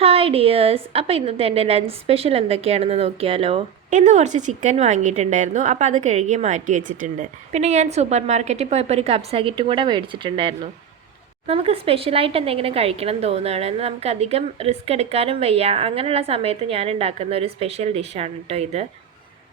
Hi dears. അപ്പോൾ ഇന്നത്തെ എൻ്റെ ലഞ്ച് സ്പെഷ്യൽ എന്തൊക്കെയാണെന്ന് നോക്കിയാലോ. ഇന്ന് കുറച്ച് ചിക്കൻ വാങ്ങിയിട്ടുണ്ടായിരുന്നു, അപ്പോൾ അത് കഴുകി മാറ്റി വെച്ചിട്ടുണ്ട്. പിന്നെ ഞാൻ സൂപ്പർ മാർക്കറ്റിൽ പോയപ്പോൾ ഒരു കബ്സ കിറ്റും കൂടെ മേടിച്ചിട്ടുണ്ടായിരുന്നു. നമുക്ക് സ്പെഷ്യലായിട്ട് എന്തെങ്കിലും കഴിക്കണം തോന്നുകയാണ്, എന്നാൽ നമുക്ക് അധികം റിസ്ക് എടുക്കാനും വയ്യ. അങ്ങനെയുള്ള സമയത്ത് ഞാൻ ഉണ്ടാക്കുന്ന ഒരു സ്പെഷ്യൽ ഡിഷാണ് കേട്ടോ ഇത്.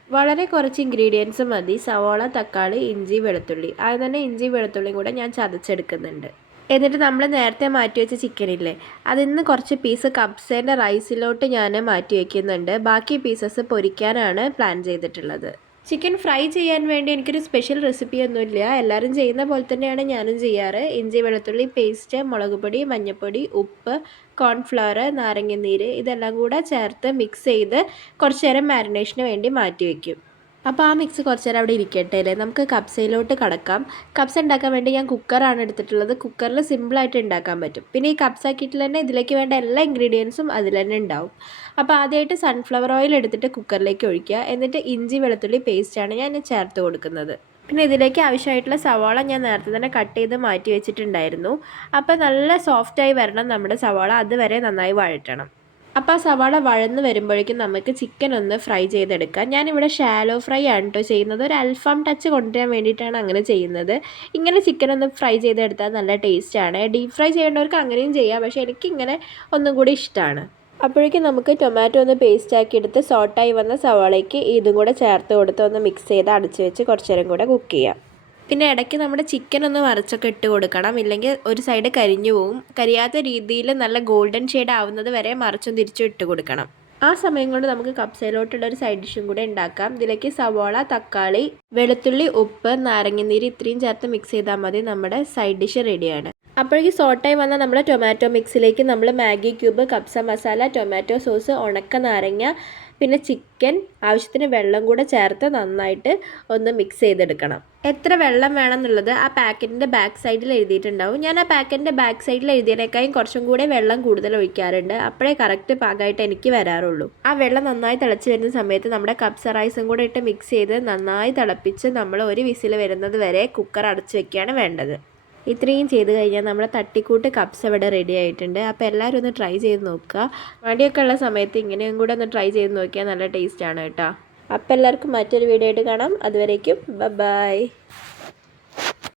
വളരെ കുറച്ച് ഇൻഗ്രീഡിയൻസ് മതി. സവാള, തക്കാളി, ഇഞ്ചി, വെളുത്തുള്ളി. ആദ്യം തന്നെ ഇഞ്ചി വെളുത്തുള്ളിയും കൂടെ ഞാൻ ചതച്ചെടുക്കുന്നുണ്ട്. എന്നിട്ട് നമ്മൾ നേരത്തെ മാറ്റി വെച്ച ചിക്കനില്ലേ, അതിൽ നിന്ന് കുറച്ച് പീസ് കബ്സേൻ്റെ റൈസിലോട്ട് ഞാൻ മാറ്റി വയ്ക്കുന്നുണ്ട്. ബാക്കി പീസസ് പൊരിക്കാനാണ് പ്ലാൻ ചെയ്തിട്ടുള്ളത്. ചിക്കൻ ഫ്രൈ ചെയ്യാൻ വേണ്ടി എനിക്കൊരു സ്പെഷ്യൽ റെസിപ്പിയൊന്നുമില്ല. എല്ലാവരും ചെയ്യുന്ന പോലെ തന്നെയാണ് ഞാനും ചെയ്യാറ്. ഇഞ്ചി വെളുത്തുള്ളി പേസ്റ്റ്, മുളക് പൊടി, മഞ്ഞൾപ്പൊടി, ഉപ്പ്, കോൺഫ്ലവർ, നാരങ്ങനീര് ഇതെല്ലാം കൂടെ ചേർത്ത് മിക്സ് ചെയ്ത് കുറച്ച് നേരം മാരിനേഷന് വേണ്ടി മാറ്റി വയ്ക്കും. അപ്പോൾ ആ മിക്സ് കുറച്ച് നേരം അവിടെ ഇരിക്കട്ടെ അല്ലേ. നമുക്ക് കബ്സയിലോട്ട് കടക്കാം. കബ്സ ഉണ്ടാക്കാൻ വേണ്ടി ഞാൻ കുക്കറാണ് എടുത്തിട്ടുള്ളത്. കുക്കറിൽ സിമ്പിളായിട്ട് ഉണ്ടാക്കാൻ പറ്റും. പിന്നെ ഈ കബ്സ കിറ്റിൽ തന്നെ ഇതിലേക്ക് വേണ്ട എല്ലാ ഇൻഗ്രീഡിയൻസും അതിൽ തന്നെ ഉണ്ടാവും. അപ്പോൾ ആദ്യമായിട്ട് സൺഫ്ലവർ ഓയിൽ എടുത്തിട്ട് കുക്കറിലേക്ക് ഒഴിക്കുക. എന്നിട്ട് ഇഞ്ചി വെളുത്തുള്ളി പേസ്റ്റാണ് ഞാൻ ചേർത്ത് കൊടുക്കുന്നത്. പിന്നെ ഇതിലേക്ക് ആവശ്യമായിട്ടുള്ള സവാള ഞാൻ നേരത്തെ തന്നെ കട്ട് ചെയ്ത് മാറ്റി വെച്ചിട്ടുണ്ടായിരുന്നു. അപ്പോൾ നല്ല സോഫ്റ്റായി വരണം നമ്മുടെ സവാള, അതുവരെ നന്നായി വഴറ്റണം. അപ്പോൾ ആ സവാള വഴന്ന് വരുമ്പോഴേക്കും നമുക്ക് ചിക്കൻ ഒന്ന് ഫ്രൈ ചെയ്തെടുക്കാം. ഞാനിവിടെ ഷാലോ ഫ്രൈ ആണ് കേട്ടോ ചെയ്യുന്നത്. ഒരു അൽഫാം ടച്ച് കൊണ്ടുവരാൻ വേണ്ടിയിട്ടാണ് അങ്ങനെ ചെയ്യുന്നത്. ഇങ്ങനെ ചിക്കൻ ഒന്ന് ഫ്രൈ ചെയ്തെടുത്താൽ നല്ല ടേസ്റ്റാണ്. ഡീപ്പ് ഫ്രൈ ചെയ്യേണ്ടവർക്ക് അങ്ങനെയും ചെയ്യാം, പക്ഷേ എനിക്കിങ്ങനെ ഒന്നും കൂടി ഇഷ്ടമാണ്. അപ്പോഴേക്കും നമുക്ക് ടൊമാറ്റോ ഒന്ന് പേസ്റ്റ് ആക്കി എടുത്ത് സോട്ടായി വന്ന സവാളയ്ക്ക് ഇതും കൂടെ ചേർത്ത് കൊടുത്ത് ഒന്ന് മിക്സ് ചെയ്ത് അടച്ച് വെച്ച് കുറച്ച് നേരം കൂടെ കുക്ക് ചെയ്യാം. പിന്നെ ഇടയ്ക്ക് നമ്മുടെ ചിക്കൻ ഒന്ന് മറിച്ചൊക്കെ ഇട്ട് കൊടുക്കണം, ഇല്ലെങ്കിൽ ഒരു സൈഡ് കരിഞ്ഞു പോവും. കരിയാത്ത രീതിയിൽ നല്ല ഗോൾഡൻ ഷെയ്ഡ് ആവുന്നത് വരെ മറിച്ചും തിരിച്ചും ഇട്ട് കൊടുക്കണം. ആ സമയം കൊണ്ട് നമുക്ക് കബ്സയിലോട്ടുള്ള ഒരു സൈഡ് ഡിഷും കൂടെ ഉണ്ടാക്കാം. ഇതിലേക്ക് സവാള, തക്കാളി, വെളുത്തുള്ളി, ഉപ്പ്, നാരങ്ങനീര് ഇത്രയും ചേർത്ത് മിക്സ് ചെയ്താൽ മതി. നമ്മുടെ സൈഡ് ഡിഷ് റെഡിയാണ്. അപ്പോഴേക്ക് സോട്ടായി വന്ന നമ്മുടെ ടൊമാറ്റോ മിക്സിലേക്ക് നമ്മൾ മാഗി ക്യൂബ്, കബ്സ മസാല, ടൊമാറ്റോ സോസ്, ഉണക്ക നാരങ്ങ, പിന്നെ ചിക്കൻ, ആവശ്യത്തിന് വെള്ളം കൂടെ ചേർത്ത് നന്നായിട്ട് ഒന്ന് മിക്സ് ചെയ്തെടുക്കണം. എത്ര വെള്ളം വേണം എന്നുള്ളത് ആ പാക്കറ്റിൻ്റെ ബാക്ക് സൈഡിൽ എഴുതിയിട്ടുണ്ടാവും. ഞാൻ ആ പാക്കറ്റിൻ്റെ ബാക്ക് സൈഡിൽ എഴുതിയതിനേക്കാളും കുറച്ചും കൂടെ വെള്ളം കൂടുതൽ ഒഴിക്കാറുണ്ട്. അപ്പോഴേ കറക്റ്റ് പാകമായിട്ട് എനിക്ക് വരാറുള്ളൂ. ആ വെള്ളം നന്നായി തിളച്ച് വരുന്ന സമയത്ത് നമ്മുടെ കബ്സ റൈസും കൂടെ ഇട്ട് മിക്സ് ചെയ്ത് നന്നായി തിളപ്പിച്ച് നമ്മൾ ഒരു വിസിൽ വരുന്നത് വരെ കുക്കർ അടച്ച് വെക്കുകയാണ് വേണ്ടത്. ഇത്രയും ചെയ്ത് കഴിഞ്ഞാൽ നമ്മുടെ തട്ടിക്കൂട്ട് കബ്സ ഇവിടെ റെഡി ആയിട്ടുണ്ട്. അപ്പോൾ എല്ലാവരും ഒന്ന് ട്രൈ ചെയ്ത് നോക്കുക. മടിയൊക്കെ ഉള്ള സമയത്ത് ഇങ്ങനെയും കൂടെ ഒന്ന് ട്രൈ ചെയ്ത് നോക്കിയാൽ നല്ല ടേസ്റ്റാണ് കേട്ടോ. അപ്പോൾ എല്ലാവർക്കും മറ്റൊരു വീഡിയോ ആയിട്ട് കാണാം. അതുവരേക്കും ബൈ.